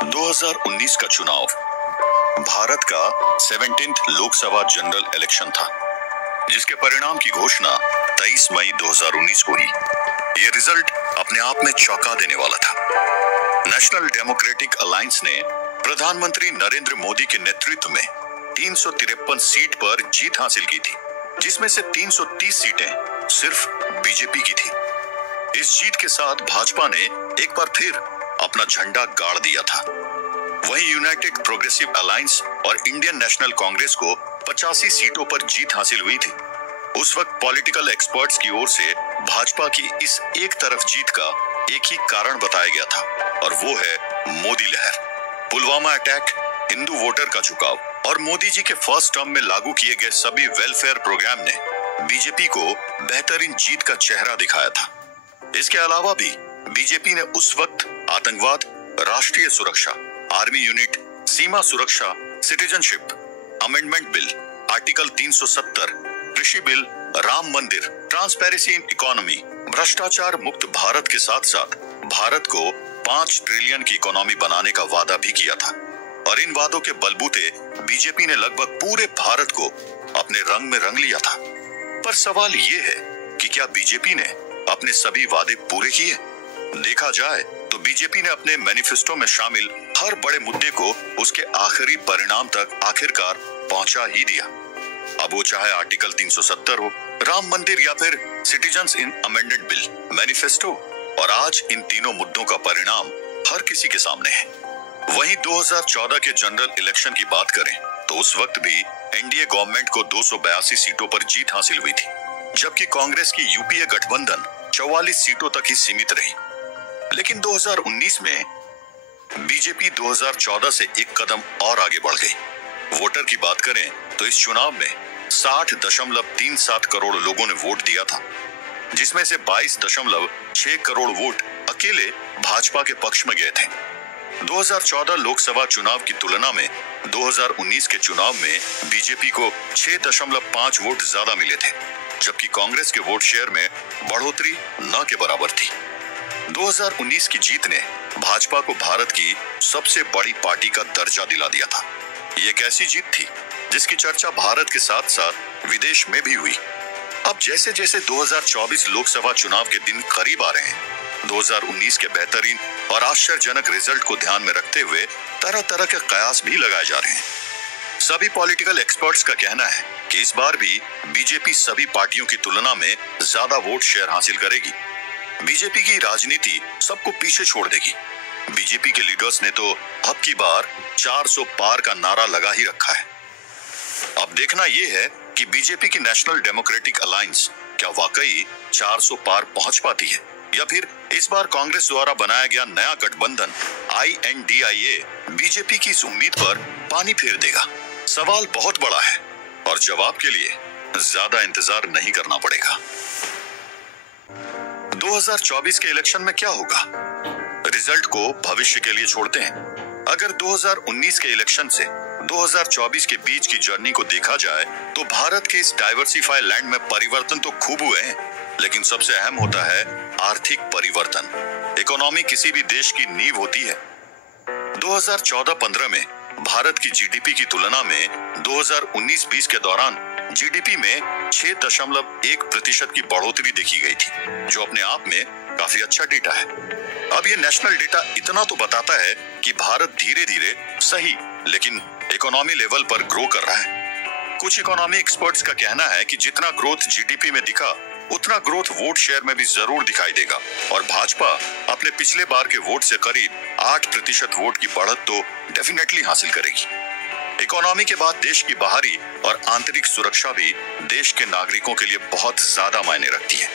2019 का चुनाव भारत का 17th लोकसभा जनरल इलेक्शन था, जिसके परिणाम की घोषणा 23 मई 2019 को हुई। ये रिजल्ट अपने आप में चौंका देने वाला था। नेशनल डेमोक्रेटिक अलायंस ने प्रधानमंत्री नरेंद्र मोदी के नेतृत्व में 353 सीट पर जीत हासिल की थी, जिसमें से 330 सीटें सिर्फ बीजेपी की थी। इस जीत के साथ भाजपा ने एक बार फिर अपना झंडा गाड़ दिया था। वहीं यूनाइटेड प्रोग्रेसिव अलायंस और इंडियन नेशनल कांग्रेस को 85 सीटों पर जीत हासिल हुई थी। उस वक्त पॉलिटिकल एक्सपर्ट्स की ओर से भाजपा की इस एक तरफ जीत का एक ही कारण बताया गया था, और वो है मोदी लहर। पुलवामा अटैक, हिंदू वोटर का झुकाव और मोदी जी के फर्स्ट टर्म में लागू किए गए सभी वेलफेयर प्रोग्राम ने बीजेपी को बेहतरीन जीत का चेहरा दिखाया था। इसके अलावा भी बीजेपी ने उस वक्त आतंकवाद, राष्ट्रीय सुरक्षा, आर्मी यूनिट, सीमा सुरक्षा, सिटीजनशिप अमेंडमेंट बिल, आर्टिकल 370, कृषि बिल, राम मंदिर, ट्रांसपेरेंसी इन इकोनॉमी, भ्रष्टाचार मुक्त भारत के साथ साथ भारत को 5 ट्रिलियन की इकोनॉमी बनाने का वादा भी किया था। और इन वादों के बलबूते बीजेपी ने लगभग पूरे भारत को अपने रंग में रंग लिया था। पर सवाल ये है कि क्या बीजेपी ने अपने सभी वादे पूरे किए? देखा जाए तो बीजेपी ने अपने मैनिफेस्टो में शामिल हर बड़े मुद्दे को उसके आखिरी परिणाम तक आखिरकार पहुंचा ही दिया। अब वो चाहे आर्टिकल 370 हो, राम मंदिर या फिर सिटीजन्स इन अमेंडेड बिल, मैनिफेस्टो और आज इन तीनों मुद्दों का परिणाम हर किसी के सामने है। वहीं 2014 के जनरल इलेक्शन की बात करें तो उस वक्त भी एनडीए गवर्नमेंट को 282 सीटों पर जीत हासिल हुई थी, जबकि कांग्रेस की यूपीए गठबंधन 44 सीटों तक ही सीमित रही। लेकिन 2019 में बीजेपी 2014 से एक कदम और आगे बढ़ गई। वोटर की बात करें तो इस चुनाव में 60.37 करोड़ लोगों ने वोट दिया था, जिसमें से 22.6 करोड़ वोट अकेले भाजपा के पक्ष में गए थे। 2014 लोकसभा चुनाव की तुलना में 2019 के चुनाव में बीजेपी को 6.5 वोट ज्यादा मिले थे, जबकि कांग्रेस के वोट शेयर में बढ़ोतरी न के बराबर थी। 2019 की जीत ने भाजपा को भारत की सबसे बड़ी पार्टी का दर्जा दिला दिया था। ये एक ऐसी जीत थी जिसकी चर्चा भारत के साथ साथ विदेश में भी हुई। अब जैसे जैसे 2024 लोकसभा चुनाव के दिन करीब आ रहे हैं, 2019 के बेहतरीन और आश्चर्यजनक रिजल्ट को ध्यान में रखते हुए तरह तरह के कयास भी लगाए जा रहे हैं। सभी पॉलिटिकल एक्सपर्ट्स का कहना है कि इस बार भी बीजेपी सभी पार्टियों की तुलना में ज्यादा वोट शेयर हासिल करेगी। बीजेपी की राजनीति सबको पीछे छोड़ देगी। बीजेपी के लीडर्स ने तो अब की बार 400 पार का नारा लगा ही रखा है। अब देखना यह है कि बीजेपी की नेशनल डेमोक्रेटिक अलायंस क्या वाकई 400 पार पहुंच पाती है, या फिर इस बार कांग्रेस द्वारा बनाया गया नया गठबंधन INDIA बीजेपी की इस उम्मीद पर पानी फेर देगा। सवाल बहुत बड़ा है और जवाब के लिए ज्यादा इंतजार नहीं करना पड़ेगा। 2024 के इलेक्शन में क्या होगा? रिजल्ट को भविष्य के लिए छोड़ते हैं। अगर 2019 के इलेक्शन से 2024 के बीच की जर्नी को देखा जाए तो भारत के इस डाइवर्सिफाई लैंड में परिवर्तन तो खूब हुए हैं, लेकिन सबसे अहम होता है आर्थिक परिवर्तन। इकोनॉमी किसी भी देश की नींव होती है। 2014-15 में भारत की जीडीपी की तुलना में 2019-20 के दौरान जीडीपी में 6.1% की बढ़ोतरी देखी गई थी, जो अपने आप में काफी अच्छा डेटा है। अब ये नेशनल डेटा इतना तो बताता है कि भारत धीरे धीरे सही लेकिन इकोनॉमी लेवल पर ग्रो कर रहा है। कुछ इकोनॉमी एक्सपर्ट्स का कहना है कि जितना ग्रोथ जीडीपी में दिखा, उतना ग्रोथ वोट शेयर में भी जरूर दिखाई देगा, और भाजपा अपने पिछले बार के वोट से करीब 8% वोट की बढ़त तो डेफिनेटली हासिल करेगी। इकोनॉमी के बाद देश की बाहरी और आंतरिक सुरक्षा भी देश के नागरिकों के लिए बहुत ज्यादा मायने रखती है,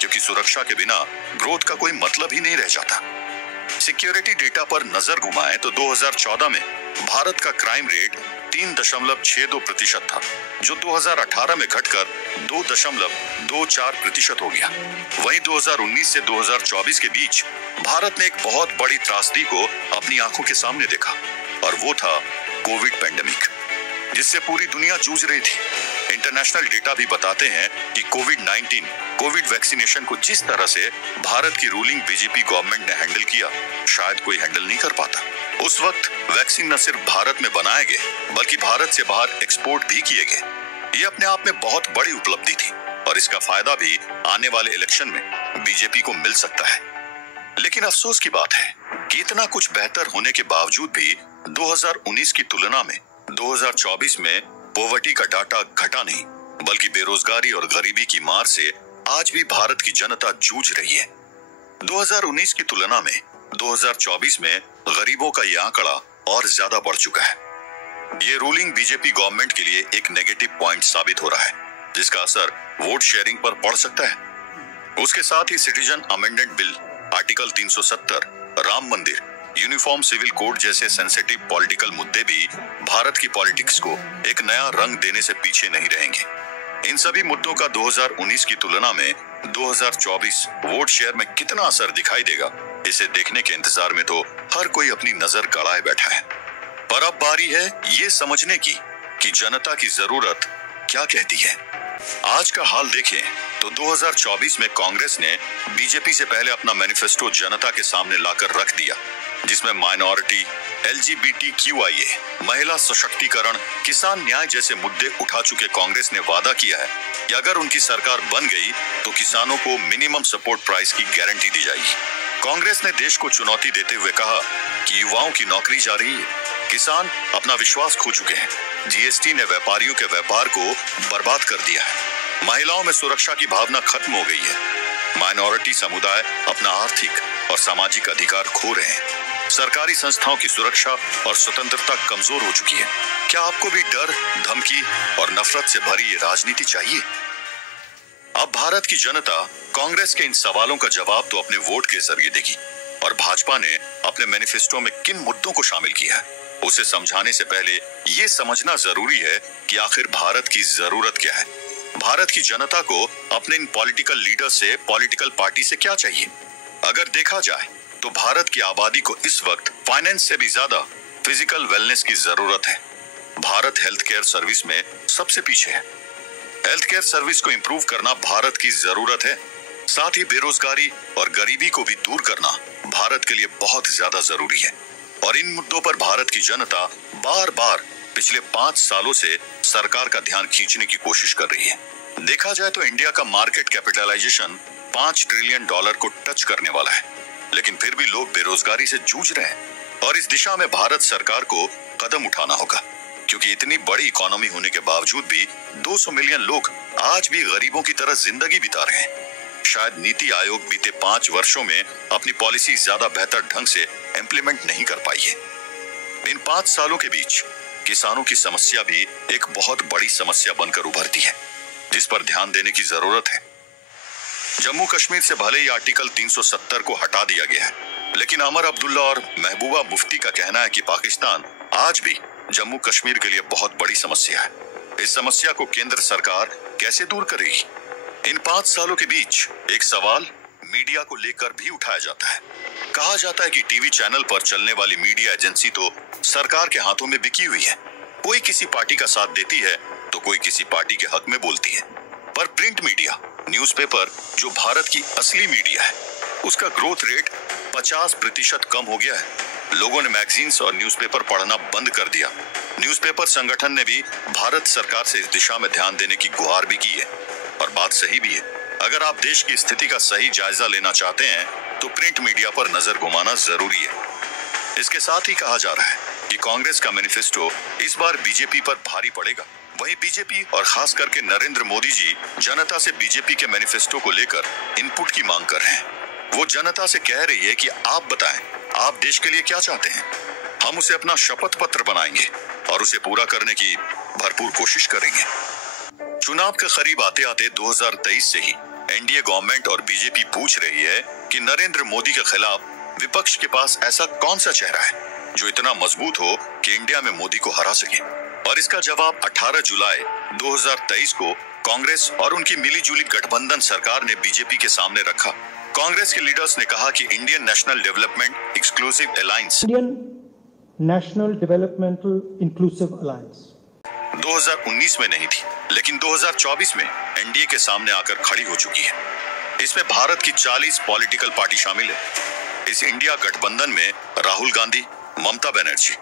क्योंकि सुरक्षा के बिना ग्रोथ का कोई मतलब ही नहीं रह जाता। सिक्योरिटी डेटा पर नजर घुमाएं तो 2014 में भारत का क्राइम रेट 3.62% था, जो 2018 में घटकर 2.24% हो गया। वहीं 2019 से 2024 के बीच भारत ने एक बहुत बड़ी त्रासदी को अपनी आंखों के सामने देखा, और वो था कोविड पैंडेमिक, जिससे पूरी दुनिया जूझ रही थी। इंटरनेशनल डेटा भी बताते हैं कि कोविड वैक्सीनेशन को जिस तरह से भारत की रूलिंग बीजेपी गवर्नमेंट ने हैंडल किया, शायद कोई हैंडल नहीं कर पाता। उस वक्त वैक्सीन न सिर्फ भारत में बनाए गए बल्कि भारत से बाहर एक्सपोर्ट भी किए गए। ये अपने आप में बहुत बड़ी उपलब्धि थी और इसका फायदा भी आने वाले इलेक्शन में बीजेपी को मिल सकता है। लेकिन अफसोस की बात है कि इतना कुछ बेहतर होने के बावजूद भी 2019 की तुलना में 2024 में पॉवर्टी का डाटा घटा नहीं, बल्कि बेरोजगारी और गरीबी की मार से आज भी भारत की जनता जूझ रही है। 2019 की तुलना में 2024 में गरीबों का यह आंकड़ा और ज्यादा बढ़ चुका है। ये रूलिंग बीजेपी गवर्नमेंट के लिए एक नेगेटिव पॉइंट साबित हो रहा है, जिसका असर वोट शेयरिंग पर पड़ सकता है। उसके साथ ही citizen amendment bill, article 370, Ram Mandir, uniform civil code जैसे सेंसिटिव पॉलिटिकल मुद्दे भी भारत की पॉलिटिक्स को एक नया रंग देने से पीछे नहीं रहेंगे। इन सभी मुद्दों का 2019 की तुलना में 2024 वोट शेयर में कितना असर दिखाई देगा, इसे देखने के इंतजार में तो हर कोई अपनी नजर गड़ाए बैठा है। पर अब बारी है ये समझने की कि जनता की जरूरत क्या कहती है। आज का हाल देखें तो 2024 में कांग्रेस ने बीजेपी से पहले अपना मैनिफेस्टो जनता के सामने लाकर रख दिया, जिसमें माइनॉरिटी, LGBTQIA, महिला सशक्तिकरण, किसान न्याय जैसे मुद्दे उठा चुके कांग्रेस ने वादा किया है कि अगर उनकी सरकार बन गई तो किसानों को मिनिमम सपोर्ट प्राइस की गारंटी दी जाएगी। कांग्रेस ने देश को चुनौती देते हुए कहा कि युवाओं की नौकरी जा रही है, किसान अपना विश्वास खो चुके हैं, GST ने व्यापारियों के व्यापार को बर्बाद कर दिया है, महिलाओं में सुरक्षा की भावना खत्म हो गई है, माइनॉरिटी समुदाय अपना आर्थिक और सामाजिक अधिकार खो रहे हैं, सरकारी संस्थाओं की सुरक्षा और स्वतंत्रता कमजोर हो चुकी है। क्या आपको भी डर, धमकी और नफरत से भरी ये राजनीति चाहिए? अब भारत की जनता कांग्रेस के इन सवालों का जवाब तो अपने वोट के जरिए देगी और भाजपा ने अपने मैनिफेस्टो में किन मुद्दों को शामिल किया है, उसे समझाने से पहले ये समझना जरूरी है कि आखिर भारत की जरूरत क्या है। भारत की जनता को अपने इन पॉलिटिकल लीडर से, पॉलिटिकल पार्टी से क्या चाहिए? अगर देखा जाए तो भारत की आबादी को इस वक्त फाइनेंस से भी ज्यादा फिजिकल वेलनेस की जरूरत है। भारत हेल्थ केयर सर्विस में सबसे पीछे है। हेल्थ केयर सर्विस को इंप्रूव करना भारत की जरूरत है। साथ ही बेरोजगारी और गरीबी को भी दूर करना भारत के लिए बहुत ज्यादा जरूरी है। और इन मुद्दों पर भारत की जनता बार बार पिछले 5 सालों से सरकार का ध्यान खींचने की कोशिश कर रही है। देखा जाए तो इंडिया का मार्केट कैपिटलाइजेशन $5 ट्रिलियन को टच करने वाला है, लेकिन फिर भी लोग बेरोजगारी से जूझ रहे हैं और इस दिशा में भारत सरकार को कदम उठाना होगा, क्योंकि इतनी बड़ी इकोनॉमी होने के बावजूद भी 200 मिलियन लोग आज भी गरीबों की तरह जिंदगी बिता रहे हैं। शायद नीति आयोग बीते 5 वर्षों में अपनी पॉलिसी ज्यादा बेहतर ढंग से इम्प्लीमेंट नहीं कर पाई है। इन 5 सालों के बीच किसानों की समस्या भी एक बहुत बड़ी समस्या बनकर उभरती है, जिस पर ध्यान देने की जरूरत है। जम्मू कश्मीर से भले ही आर्टिकल 370 को हटा दिया गया है, लेकिन अमर अब्दुल्ला और महबूबा मुफ्ती का कहना है कि पाकिस्तान आज भी जम्मू कश्मीर के लिए बहुत बड़ी समस्या है। इस समस्या को केंद्र सरकार कैसे दूर करेगी? इन 5 सालों के बीच एक सवाल मीडिया को लेकर भी उठाया जाता है। कहा जाता है कि टीवी चैनल पर चलने वाली मीडिया एजेंसी तो सरकार के हाथों में बिकी हुई है। कोई किसी पार्टी का साथ देती है तो कोई किसी पार्टी के हक में बोलती है। पर प्रिंट मीडिया, न्यूज़पेपर, जो भारत की असली मीडिया है, उसका ग्रोथ रेट 50% कम हो गया है। लोगों ने मैगजीन्स और न्यूज़पेपर पढ़ना बंद कर दिया। न्यूज़पेपर संगठन ने भी भारत सरकार से इस दिशा में ध्यान देने की गुहार भी की है और बात सही भी है। अगर आप देश की स्थिति का सही जायजा लेना चाहते हैं तो प्रिंट मीडिया पर नजर घुमाना जरूरी है। इसके साथ ही कहा जा रहा है कि कांग्रेस का मैनिफेस्टो इस बार बीजेपी पर भारी पड़ेगा। वहीं बीजेपी और खास करके नरेंद्र मोदी जी जनता से बीजेपी के मैनिफेस्टो को लेकर इनपुट की मांग कर रहे हैं। वो जनता से कह रही है कि आप बताएं, आप देश के लिए क्या चाहते हैं। हम उसे अपना शपथ पत्र बनाएंगे और उसे पूरा करने की भरपूर कोशिश करेंगे। चुनाव के करीब आते आते 2023 से ही एनडीए गवर्नमेंट और बीजेपी पूछ रही है कि नरेंद्र मोदी के खिलाफ विपक्ष के पास ऐसा कौन सा चेहरा है जो इतना मजबूत हो कि इंडिया में मोदी को हरा सके। और इसका जवाब 18 जुलाई 2023 को कांग्रेस और उनकी मिलीजुली गठबंधन सरकार ने बीजेपी के सामने रखा। कांग्रेस के लीडर्स ने कहा कि Indian national development exclusive alliance 2019 में नहीं थी, लेकिन 2024 में एनडीए के सामने आकर खड़ी हो चुकी है। इसमें भारत की 40 पॉलिटिकल पार्टी शामिल है। इस इंडिया गठबंधन में राहुल गांधी, ममता बनर्जी,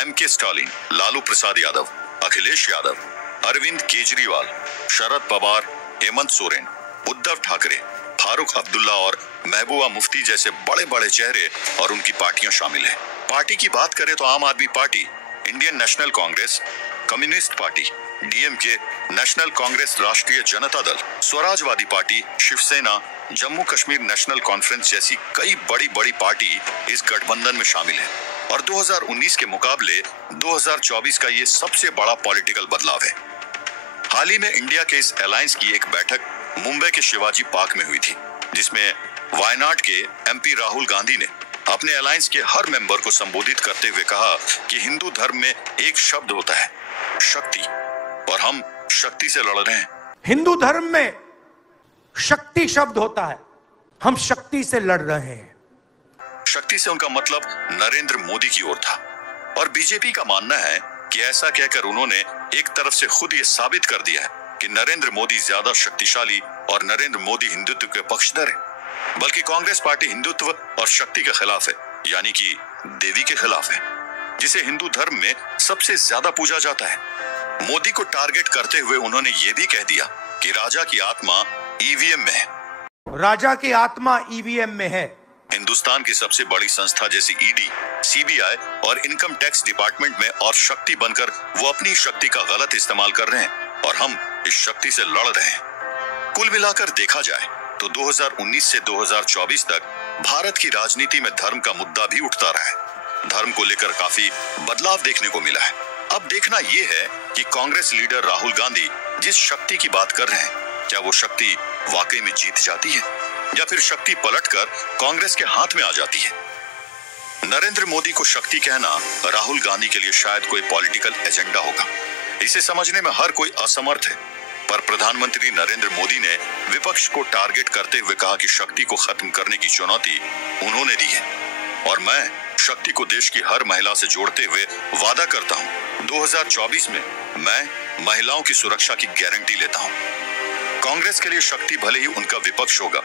एमके स्टालिन, लालू प्रसाद यादव, अखिलेश यादव, अरविंद केजरीवाल, शरद पवार, हेमंत सोरेन, उद्धव ठाकरे, फारूक अब्दुल्ला और महबूबा मुफ्ती जैसे बड़े बड़े चेहरे और उनकी पार्टियां शामिल हैं। पार्टी की बात करें तो Aam Aadmi Party, Indian National Congress, Communist Party, DMK, National Congress, Rashtriya Janata Dal, Swarajwadi Party, Shiv Sena, Jammu Kashmir National Conference जैसी कई बड़ी बड़ी पार्टी इस गठबंधन में शामिल है। और 2019 के मुकाबले 2024 का ये सबसे बड़ा पॉलिटिकल बदलाव है। हाल ही में इंडिया के इस अलायंस की एक बैठक मुंबई के शिवाजी पार्क में हुई थी, जिसमें वायनाड के एमपी राहुल गांधी ने अपने अलायंस के हर मेंबर को संबोधित करते हुए कहा कि हिंदू धर्म में एक शब्द होता है, शक्ति, और हम शक्ति से लड़ रहे हैं। हिंदू धर्म में शक्ति शब्द होता है, हम शक्ति से लड़ रहे हैं। शक्ति से उनका मतलब नरेंद्र मोदी की ओर था और बीजेपी का मानना है कि ऐसा कहकर उन्होंने एक तरफ से खुद ये साबित कर दिया है कि नरेंद्र मोदी ज्यादा शक्तिशाली और नरेंद्र मोदी हिंदुत्व के पक्षधर है। बल्कि कांग्रेस पार्टी हिंदुत्व और शक्ति के खिलाफ है, यानी कि देवी के खिलाफ है, जिसे हिंदू धर्म में सबसे ज्यादा पूजा जाता है। मोदी को टारगेट करते हुए उन्होंने ये भी कह दिया कि राजा की आत्मा ईवीएम में है। राजा की आत्मा ईवीएम में है। हिंदुस्तान की सबसे बड़ी संस्था जैसी ईडी, सीबीआई और इनकम टैक्स डिपार्टमेंट में और शक्ति बनकर वो अपनी शक्ति का गलत इस्तेमाल कर रहे हैं और हम इस शक्ति से लड़ रहे हैं। कुल मिलाकर देखा जाए तो 2019 से 2024 तक भारत की राजनीति में धर्म का मुद्दा भी उठता रहा है। धर्म को लेकर काफी बदलाव देखने को मिला है। अब देखना यह है कि कांग्रेस लीडर राहुल गांधी जिस शक्ति की बात कर रहे हैं, क्या वो शक्ति वाकई में जीत जाती है या फिर शक्ति पलटकर कांग्रेस के हाथ में आ जाती है। नरेंद्र मोदी को शक्ति कहना राहुल गांधी के लिए शायद कोई पॉलिटिकल एजेंडा होगा। इसे समझने में हर कोई असमर्थ है, पर प्रधानमंत्री नरेंद्र मोदी ने विपक्ष को टारगेट करते हुए कहा कि शक्ति को खत्म करने की चुनौती उन्होंने दी है और मैं शक्ति को देश की हर महिला से जोड़ते हुए वादा करता हूं, 2024 में मैं महिलाओं की सुरक्षा की गारंटी लेता हूं। कांग्रेस के लिए शक्ति भले ही उनका विपक्ष होगा,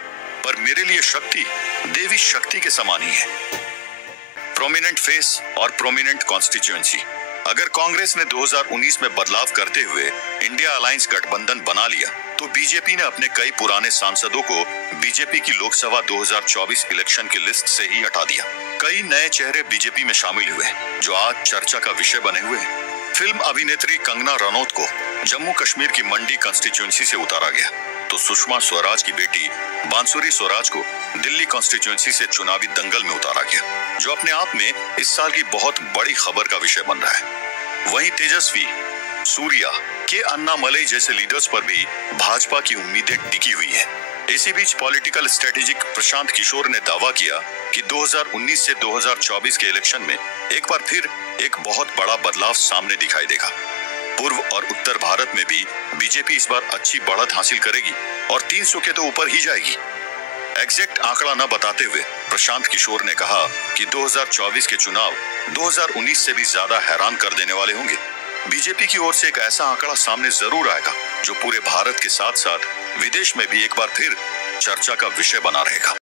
पर मेरे लिए शक्ति देवी शक्ति के समान ही है। प्रोमिनेंट फेस और प्रोमिनेंट कॉन्स्टिट्यूएंसी। अगर कांग्रेस ने 2019 में बदलाव करते हुए इंडिया अलायंस गठबंधन बना लिया, तो बीजेपी ने अपने कई पुराने सांसदों को बीजेपी की लोकसभा 2024 इलेक्शन की लिस्ट से ही हटा दिया। कई नए चेहरे बीजेपी में शामिल हुए जो आज चर्चा का विषय बने हुए हैं। फिल्म अभिनेत्री कंगना रनौत को जम्मू कश्मीर की मंडी कॉन्स्टिट्यूएंसी से उतारा गया, तो सुषमा स्वराज की बेटी बांसुरी स्वराज को दिल्ली कॉन्स्टिट्यूएंसी से चुनावी दंगल में उतारा गया, जो अपने आप में इस साल की बहुत बड़ी खबर का विषय बन रहा है। वहीं तेजस्वी, सूर्या, के अन्नामलई जैसे लीडर्स पर भी भाजपा की उम्मीदें टिकी हुई है। इसी बीच पॉलिटिकल स्ट्रेटेजिक प्रशांत किशोर ने दावा किया कि 2019 से 2024 के इलेक्शन में एक बार फिर एक बहुत बड़ा बदलाव सामने दिखाई देगा। पूर्व और उत्तर भारत में भी बीजेपी इस बार अच्छी बढ़त हासिल करेगी और 300 के तो ऊपर ही जाएगी। एग्जैक्ट आंकड़ा न बताते हुए प्रशांत किशोर ने कहा कि 2024 के चुनाव 2019 से भी ज्यादा हैरान कर देने वाले होंगे। बीजेपी की ओर से एक ऐसा आंकड़ा सामने जरूर आएगा जो पूरे भारत के साथ साथ विदेश में भी एक बार फिर चर्चा का विषय बना रहेगा।